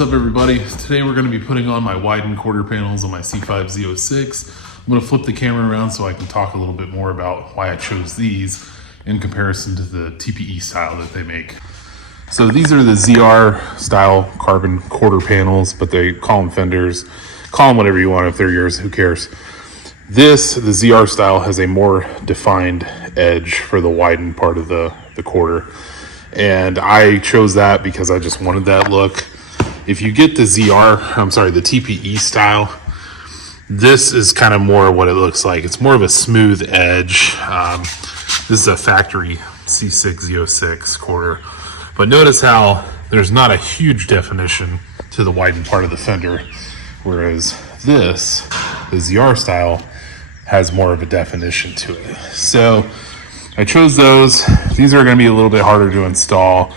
What's up, everybody? Today we're going to be putting on my widened quarter panels on my C5 Z06. I'm going to flip the camera around so I can talk a little bit more about why I chose these in comparison to the TPE style that they make. So these are the ZR style carbon quarter panels, but they call them Fenders. Call them whatever you want. If they're yours, who cares? The ZR style, has a more defined edge for the widened part of the quarter. And I chose that because I just wanted that look. If you get the the TPE style, this is kind of more what it looks like. It's more of a smooth edge. This is a factory C6 Z06 quarter. But notice how there's not a huge definition to the widened part of the fender, whereas the ZR style, has more of a definition to it. So I chose those. These are going to be a little bit harder to install.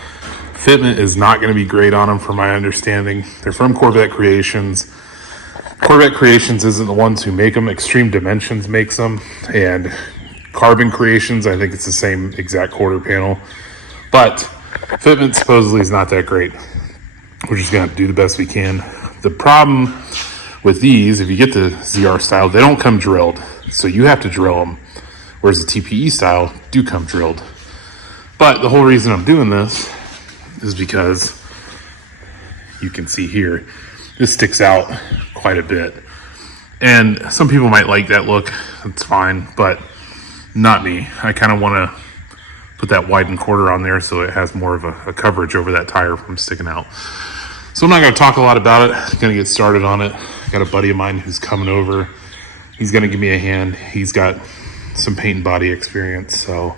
Fitment is not going to be great on them from my understanding. They're from Corvette Creations. Corvette Creations isn't the ones who make them. Extreme Dimensions makes them. And Carbon Creations, I think it's the same exact quarter panel. But fitment supposedly is not that great. We're just going to have to do the best we can. The problem with these, if you get the ZR style, they don't come drilled. So you have to drill them. Whereas the TPE style do come drilled. But the whole reason I'm doing this is because you can see here, this sticks out quite a bit. And some people might like that look, it's fine, but not me. I kind of want to put that widened quarter on there so it has more of a coverage over that tire from sticking out. So I'm not going to talk a lot about it. I'm going to get started on it. I got a buddy of mine who's coming over. He's going to give me a hand. He's got some paint and body experience, so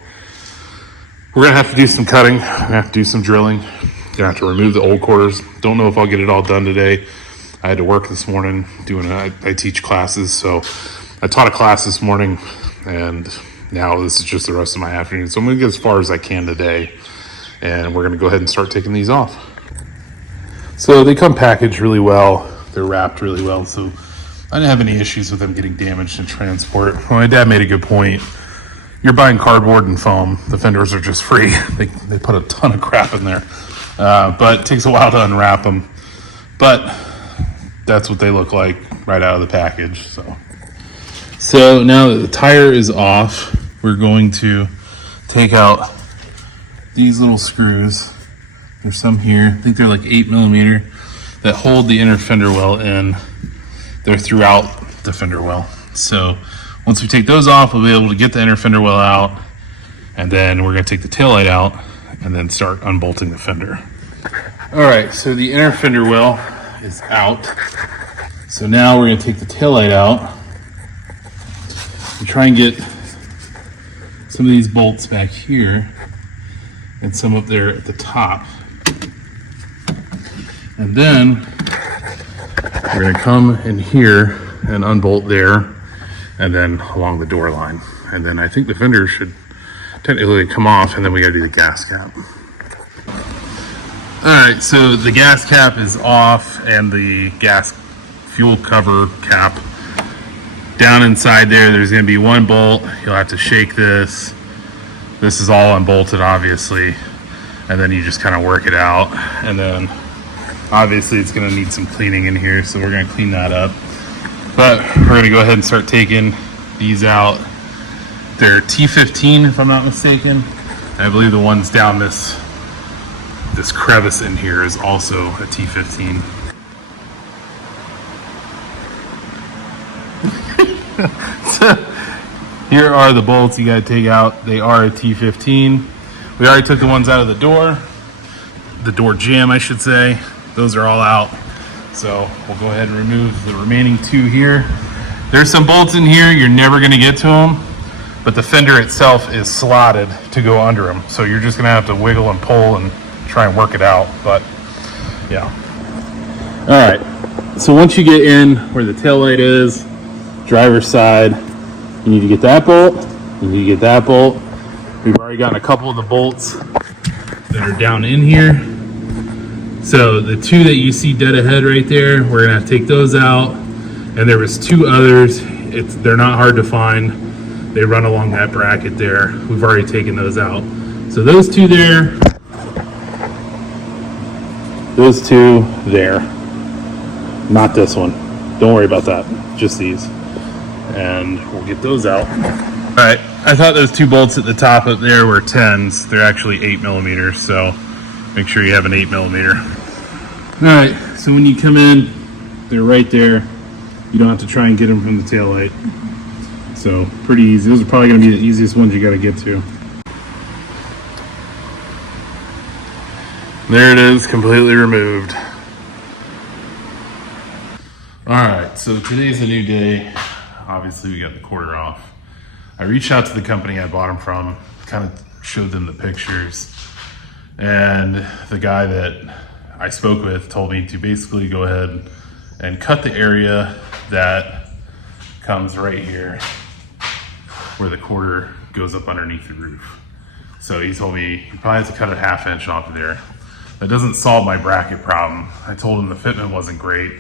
we're going to have to do some cutting. We're going to have to do some drilling. Going to have to remove the old quarters. Don't know if I'll get it all done today. I had to work this morning I teach classes, so I taught a class this morning, and now this is just the rest of my afternoon. So I'm going to get as far as I can today, and we're going to go ahead and start taking these off. So they come packaged really well. They're wrapped really well, so I didn't have any issues with them getting damaged in transport. Well, my dad made a good point. You're buying cardboard and foam. The fenders are just free. They put a ton of crap in there. But it takes a while to unwrap them. But that's what they look like right out of the package. So now that the tire is off, we're going to take out these little screws. There's some here. I think they're like 8mm that hold the inner fender well in. They're throughout the fender well. So once we take those off, we'll be able to get the inner fender well out, and then we're going to take the taillight out and then start unbolting the fender. All right, so the inner fender well is out. So now we're going to take the taillight out and try and get some of these bolts back here and some up there at the top. And then we're going to come in here and unbolt there, and then along the door line. And then I think the fender should technically come off, and then we got to do the gas cap. All right, so the gas cap is off, and the gas fuel cover cap down inside there's going to be one bolt. You'll have to shake this. This is all unbolted, obviously, and then you just kind of work it out. And then obviously it's going to need some cleaning in here, so we're going to clean that up. But we're going to go ahead and start taking these out. They're T15, if I'm not mistaken. I believe the ones down this crevice in here is also a T15. So here are the bolts you got to take out. They are a T15. We already took the ones out of the door jamb, I should say. Those are all out. So we'll go ahead and remove the remaining two here. There's some bolts in here. You're never going to get to them, but the fender itself is slotted to go under them. So you're just going to have to wiggle and pull and try and work it out. But yeah. All right. So once you get in where the taillight is, driver's side, you need to get that bolt. You need to get that bolt. We've already gotten a couple of the bolts that are down in here. So the two that you see dead ahead right there, we're gonna have to take those out. And there was two others. They're not hard to find. They run along that bracket there. We've already taken those out. So those two there, those two there, not this one. Don't worry about that, just these. And we'll get those out. All right, I thought those two bolts at the top up there were 10s. They're actually 8mm, so make sure you have an 8mm. All right, so when you come in, they're right there. You don't have to try and get them from the taillight. So pretty easy. Those are probably gonna be the easiest ones you gotta get to. There it is, completely removed. All right, so today's a new day. Obviously we got the quarter off. I reached out to the company I bought them from, kind of showed them the pictures. And the guy that I spoke with told me to basically go ahead and cut the area that comes right here where the quarter goes up underneath the roof. So he told me you probably have to cut a 1/2 inch off of there. That doesn't solve my bracket problem. I told him the fitment wasn't great.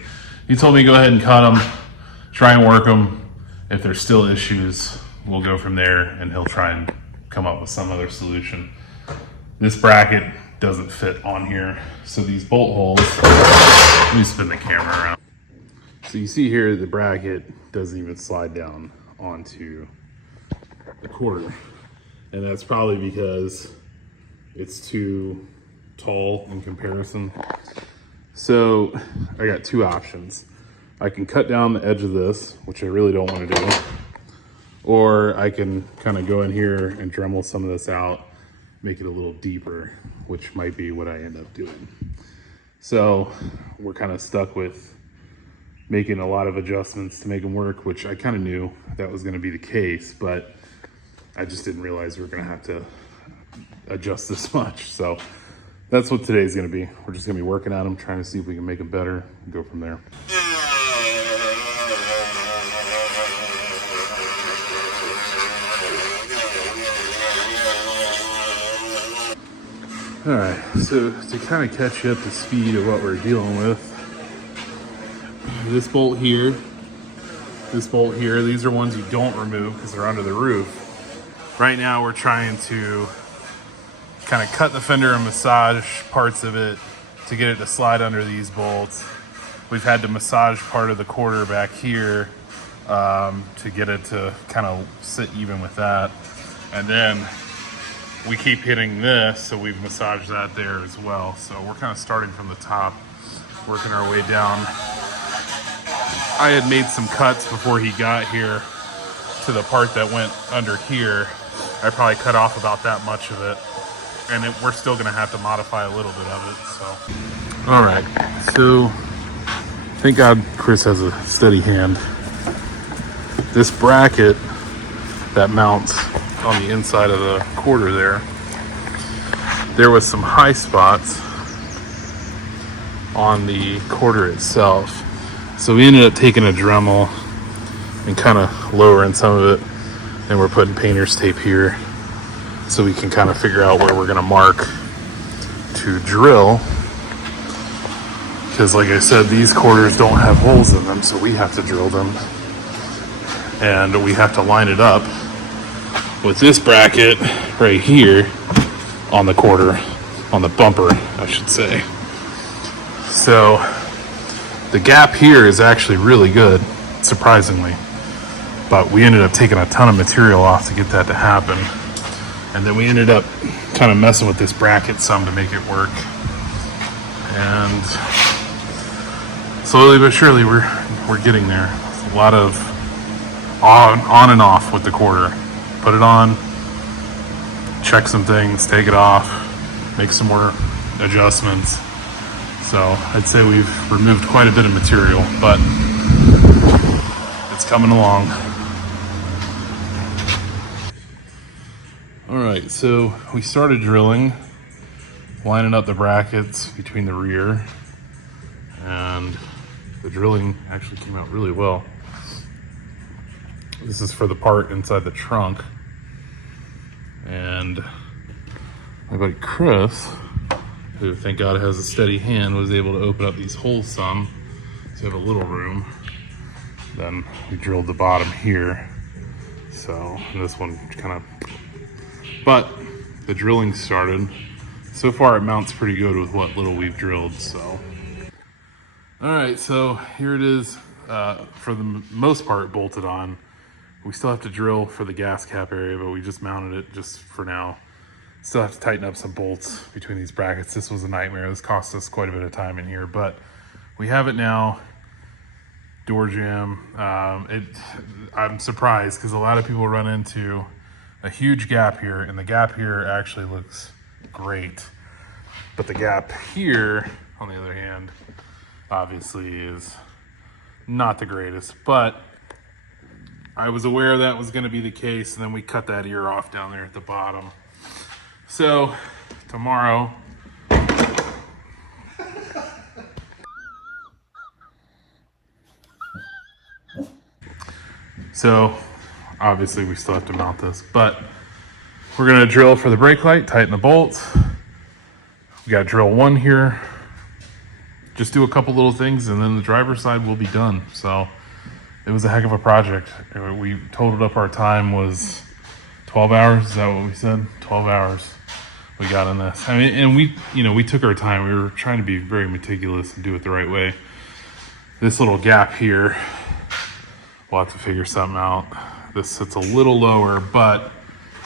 He told me go ahead and cut them, try and work them. If there's still issues, we'll go from there and he'll try and come up with some other solution. This bracket doesn't fit on here. So these bolt holes, let me spin the camera around. So you see here, the bracket doesn't even slide down onto the quarter. And that's probably because it's too tall in comparison. So I got two options. I can cut down the edge of this, which I really don't want to do. Or I can kind of go in here and Dremel some of this out, make it a little deeper, which might be what I end up doing. So we're kind of stuck with making a lot of adjustments to make them work, which I kind of knew that was going to be the case, but I just didn't realize we were going to have to adjust this much. So that's what today's going to be. We're just going to be working on them, trying to see if we can make them better and go from there. All right, so to kind of catch you up to speed of what we're dealing with, this bolt here, these are ones you don't remove because they're under the roof. Right now we're trying to kind of cut the fender and massage parts of it to get it to slide under these bolts. We've had to massage part of the quarter back here to get it to kind of sit even with that. And then we keep hitting this, so we've massaged that there as well. So we're kind of starting from the top, working our way down. I had made some cuts before he got here to the part that went under here. I probably cut off about that much of it. And we're still gonna have to modify a little bit of it, so. All right, so thank God Chris has a steady hand. This bracket that mounts on the inside of the quarter there was some high spots on the quarter itself. So we ended up taking a Dremel and kind of lowering some of it, and we're putting painter's tape here so we can kind of figure out where we're gonna mark to drill. Because like I said, these quarters don't have holes in them, so we have to drill them. And we have to line it up with this bracket right here on the quarter, on the bumper, I should say. So the gap here is actually really good, surprisingly. But we ended up taking a ton of material off to get that to happen. And then we ended up kind of messing with this bracket some to make it work. And slowly but surely we're getting there. It's a lot of on and off with the quarter. Put it on, check some things, take it off, make some more adjustments. So I'd say we've removed quite a bit of material, but it's coming along. All right, so we started drilling, lining up the brackets between the rear, and the drilling actually came out really well. This is for the part inside the trunk. And my buddy Chris, who thank God has a steady hand, was able to open up these holes some to have a little room. Then we drilled the bottom here. So this one kind of, but the drilling started. so far it mounts pretty good with what little we've drilled, so. All right, so here it is, for the most part bolted on. We still have to drill for the gas cap area, but we just mounted it just for now. Still have to tighten up some bolts between these brackets. This was a nightmare. This cost us quite a bit of time in here, but we have it now. Door jamb. I'm surprised because a lot of people run into a huge gap here, and the gap here actually looks great. But the gap here, on the other hand, obviously is not the greatest, but I was aware that was going to be the case, and then we cut that ear off down there at the bottom. So tomorrow, obviously we still have to mount this, but we're going to drill for the brake light, tighten the bolts. We got to drill one here, just do a couple little things, and then the driver's side will be done. So it was a heck of a project. We totaled up our time was 12 hours. Is that what we said? 12 hours we got on this. I mean, and we took our time. We were trying to be very meticulous and do it the right way. This little gap here, we'll have to figure something out. This sits a little lower, but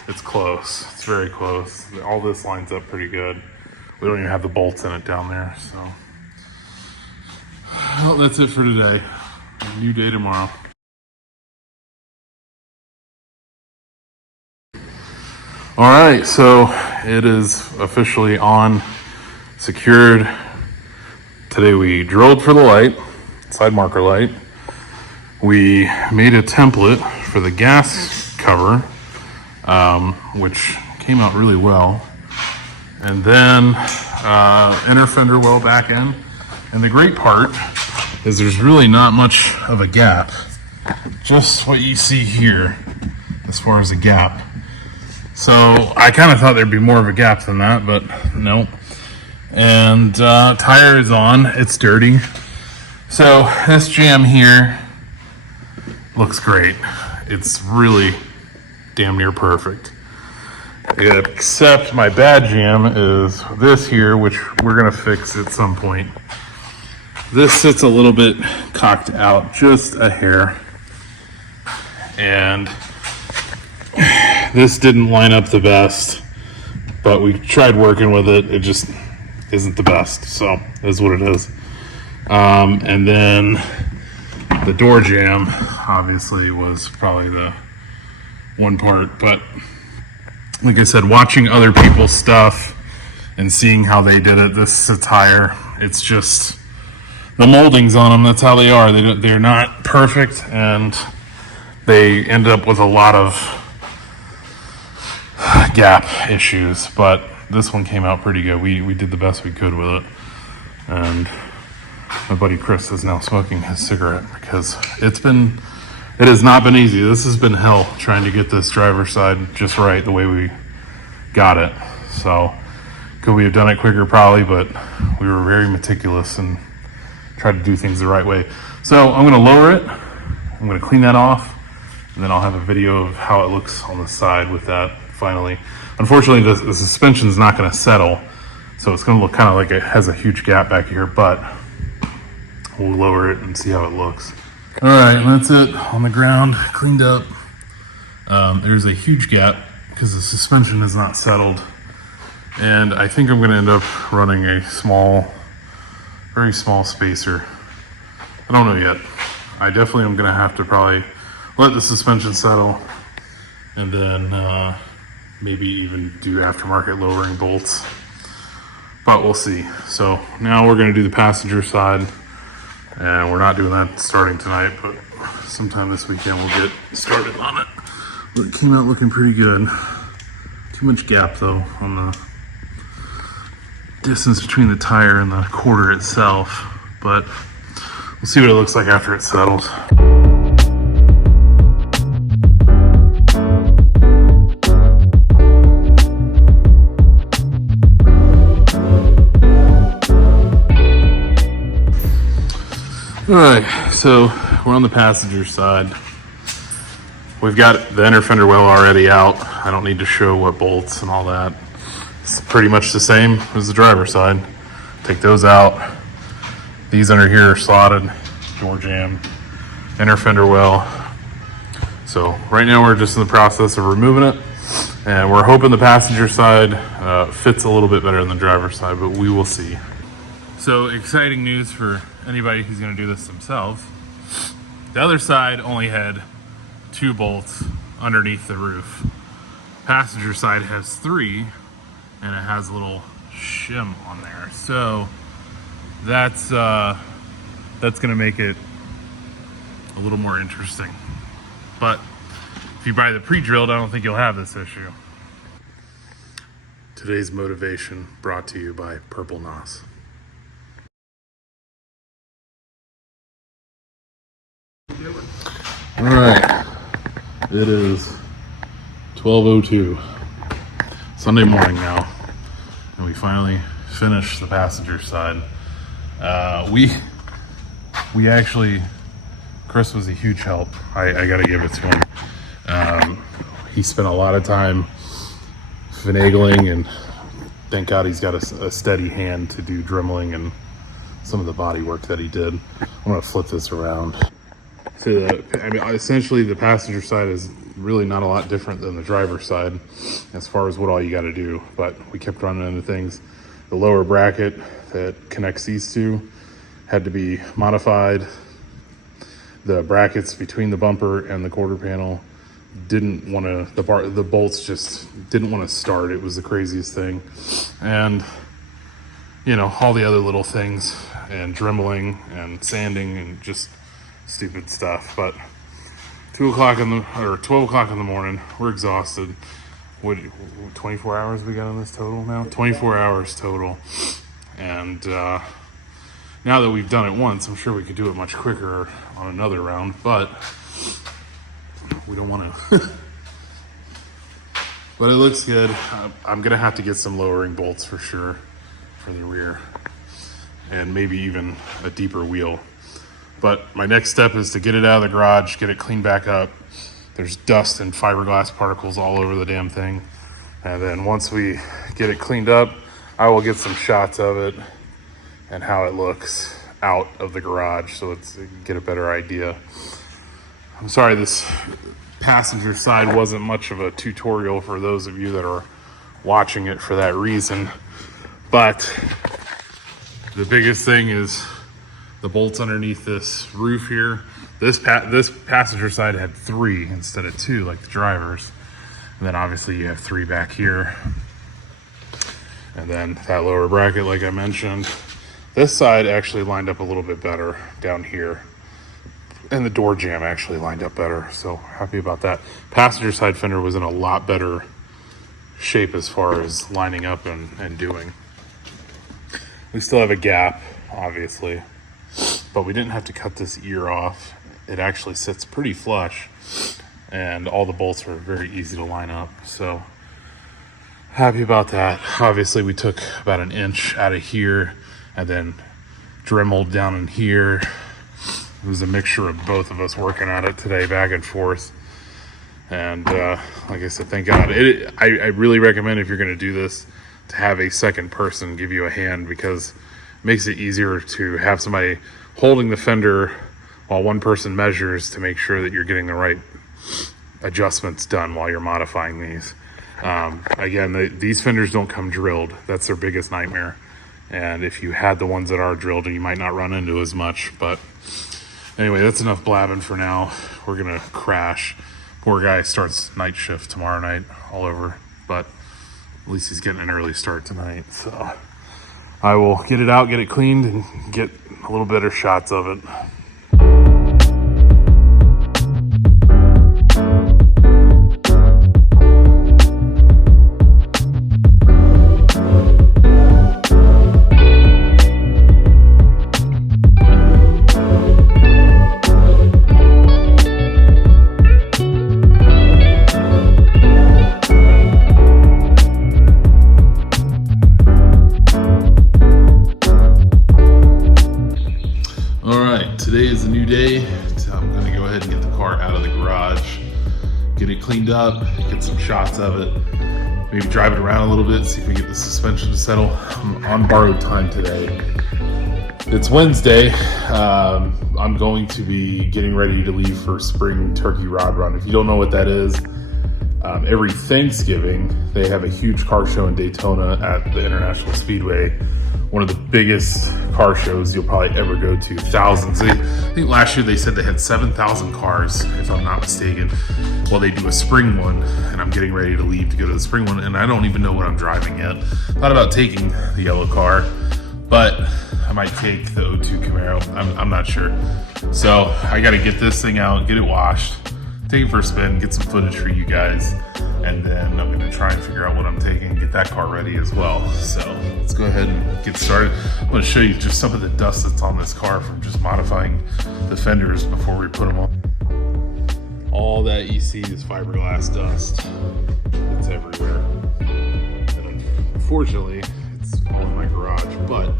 it's close. It's very close. All this lines up pretty good. We don't even have the bolts in it down there, so. Well, that's it for today. A new day tomorrow. All right, so it is officially on, secured. Today we drilled for the light, side marker light. We made a template for the gas cover, which came out really well. And then inner fender well back end. And the great part is there's really not much of a gap. Just what you see here as far as a gap. So I kind of thought there'd be more of a gap than that, but nope. And tire is on, it's dirty. So this jam here looks great. It's really damn near perfect. Except my bad jam is this here, which we're gonna fix at some point. This sits a little bit cocked out, just a hair. And this didn't line up the best, but we tried working with it. It just isn't the best, so it is what it is. And then the door jamb obviously was probably the one part, but like I said, watching other people's stuff and seeing how they did it, this sits higher. It's just the moldings on them, that's how they are. They're not perfect, and they end up with a lot of gap issues, but this one came out pretty good. We did the best we could with it. And my buddy Chris is now smoking his cigarette because it has not been easy. This has been hell trying to get this driver's side just right the way we got it. So could we have done it quicker? Probably, but we were very meticulous and tried to do things the right way. So I'm gonna lower it, I'm gonna clean that off, and then I'll have a video of how it looks on the side with that finally. Unfortunately, the suspension is not gonna settle, so it's gonna look kind of like it has a huge gap back here, but we'll lower it and see how it looks. All right, that's it on the ground, cleaned up. There's a huge gap because the suspension is not settled. And I think I'm gonna end up running a very small spacer. I don't know yet. I definitely am gonna have to probably let the suspension settle and then maybe even do aftermarket lowering bolts, but we'll see. So now we're gonna do the passenger side, and we're not doing that starting tonight, but sometime this weekend we'll get started on it. But it came out looking pretty good. Too much gap though on the distance between the tire and the quarter itself, but we'll see what it looks like after it settles. All right, so we're on the passenger side. We've got the inner fender well already out. I don't need to show what bolts and all that. It's pretty much the same as the driver's side. Take those out. These under here are slotted, door jamb, inner fender well. So right now we're just in the process of removing it, and we're hoping the passenger side fits a little bit better than the driver's side, but we will see. So exciting news for anybody who's gonna do this themselves. The other side only had 2 bolts underneath the roof. Passenger side has 3, and it has a little shim on there. So that's gonna make it a little more interesting. But if you buy the pre-drilled, I don't think you'll have this issue. Today's motivation brought to you by Purple Nos. All right, it is 12:02, Sunday morning now, and we finally finished the passenger side. We actually, Chris was a huge help. I gotta give it to him. He spent a lot of time finagling, and thank God he's got a steady hand to do dremeling and some of the body work that he did. I'm gonna flip this around. So essentially the passenger side is really not a lot different than the driver's side as far as what all you got to do, but we kept running into things. The lower bracket that connects these two had to be modified. The brackets between the bumper and the quarter panel didn't want to, the bolts just didn't want to start. It was the craziest thing. And you know, all the other little things, and dremeling and sanding and just stupid stuff. But 12 o'clock in the morning, we're exhausted. What, 24 hours we got on this total now? 24 hours total. And now that we've done it once, I'm sure we could do it much quicker on another round, but we don't want to. But it looks good. I'm gonna have to get some lowering bolts for sure for the rear, and maybe even a deeper wheel. But my next step is to get it out of the garage, get it cleaned back up. There's dust and fiberglass particles all over the damn thing. And then once we get it cleaned up, I will get some shots of it and how it looks out of the garage, so let's get a better idea. I'm sorry this passenger side wasn't much of a tutorial for those of you that are watching it for that reason. But the biggest thing is the bolts underneath this roof here. This passenger side had 3 instead of 2 like the driver's. And then obviously you have 3 back here. And then that lower bracket, like I mentioned. This side actually lined up a little bit better down here. And the door jamb actually lined up better, so happy about that. Passenger side fender was in a lot better shape as far as lining up and doing. We still have a gap, obviously, but we didn't have to cut this ear off. It actually sits pretty flush, and all the bolts are very easy to line up, so happy about that. Obviously we took about 1 inch out of here and then dremeled down in here. It was a mixture of both of us working at it today, back and forth. And like I said, thank God. I really recommend, if you're gonna do this, to have a second person give you a hand, because it makes it easier to have somebody holding the fender while one person measures to make sure that you're getting the right adjustments done while you're modifying these. Again, these fenders don't come drilled. That's their biggest nightmare. And if you had the ones that are drilled, you might not run into as much. But anyway, that's enough blabbing for now. We're gonna crash. Poor guy starts night shift tomorrow night all over, but at least he's getting an early start tonight. So I will get it out, get it cleaned, and get a little better shots of it. Today is a new day. I'm gonna go ahead and get the car out of the garage, get it cleaned up, get some shots of it, maybe drive it around a little bit, see if we get the suspension to settle. I'm on borrowed time today. It's Wednesday. I'm going to be getting ready to leave for spring turkey rod run. If you don't know what that is, every Thanksgiving, they have a huge car show in Daytona at the International Speedway. One of the biggest car shows you'll probably ever go to. Thousands. I think last year they said they had 7,000 cars, if I'm not mistaken. Well, they do a spring one, and I'm getting ready to leave to go to the spring one, and I don't even know what I'm driving yet. Thought about taking the yellow car, but I might take the O2 Camaro. I'm not sure. So I got to get this thing out, get it washed, take it for a spin, get some footage for you guys, and then I'm going to try and figure out what I'm taking and get that car ready as well. So let's go ahead and get started. I'm going to show you just some of the dust that's on this car from just modifying the fenders before we put them on. All that you see is fiberglass dust. It's everywhere. And unfortunately, it's all in my garage, but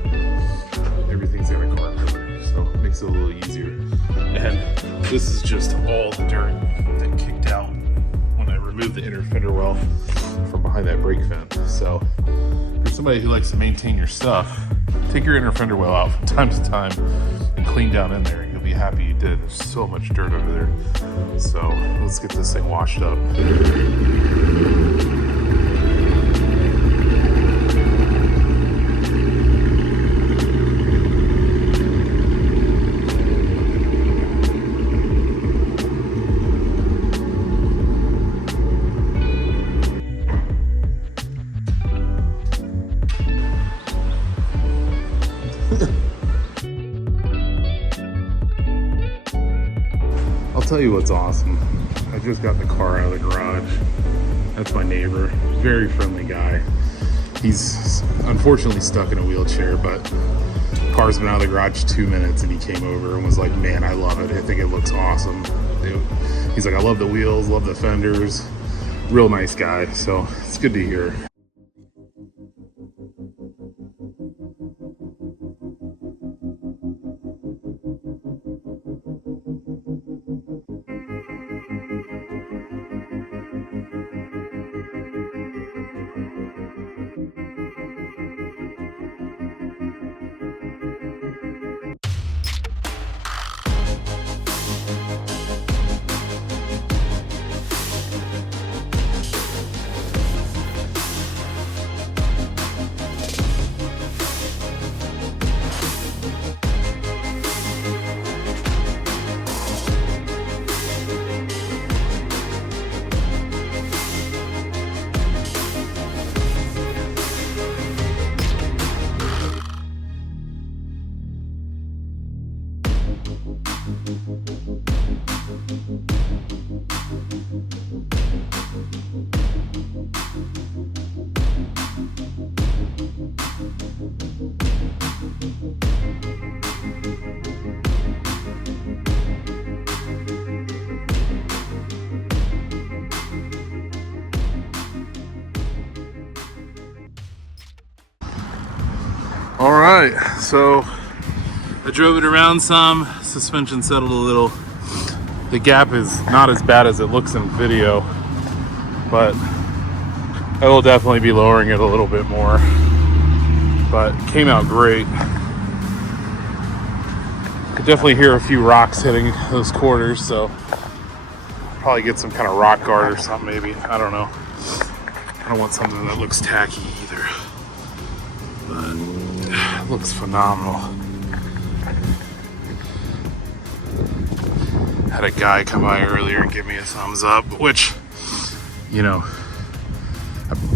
everything's got a car cover, so it makes it a little easier. And this is just all the dirt that kicked out when I removed the inner fender well from behind that brake vent. So if you're somebody who likes to maintain your stuff, take your inner fender well out from time to time and clean down in there. You'll be happy you did. There's so much dirt over there. So let's get this thing washed up. I'll tell you what's awesome. I just got the car out of the garage. That's my neighbor. Very friendly guy. He's unfortunately stuck in a wheelchair, but the car's been out of the garage 2 minutes and he came over and was like, man, I love it. I think it looks awesome. He's like, I love the wheels, love the fenders. Real nice guy. So it's good to hear. All right, so I drove it around some, suspension settled a little. The gap is not as bad as it looks in video, but I will definitely be lowering it a little bit more. But it came out great. Could definitely hear a few rocks hitting those quarters, so probably get some kind of rock guard or something maybe. I don't know. I don't want something that looks tacky either. But it looks phenomenal. Had a guy come by earlier and give me a thumbs up, which, you know,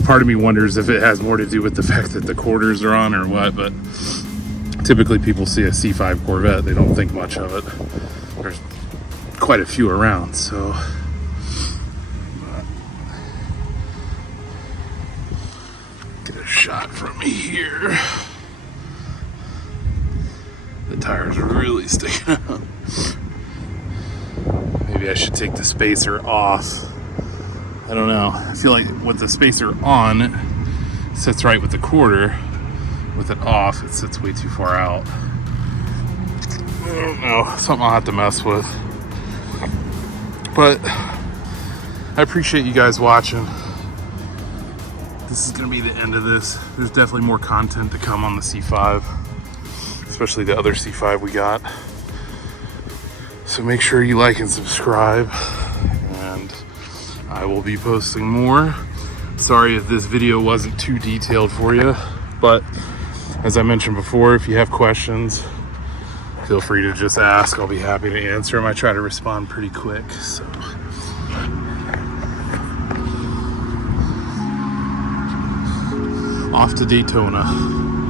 part of me wonders if it has more to do with the fact that the quarters are on or what, but typically people see a C5 Corvette, they don't think much of it. There's quite a few around, so. Get a shot from me here. The tires are really sticking out. Maybe I should take the spacer off. I don't know. I feel like with the spacer on, it sits right with the quarter. With it off, it sits way too far out. I don't know. Something I'll have to mess with. But I appreciate you guys watching. this is gonna be the end of this. There's definitely more content to come on the C5, especially the other C5 we got. So make sure you like and subscribe, and I will be posting more. Sorry if this video wasn't too detailed for you, but as I mentioned before, if you have questions, feel free to just ask. I'll be happy to answer them. I try to respond pretty quick. So off to Daytona.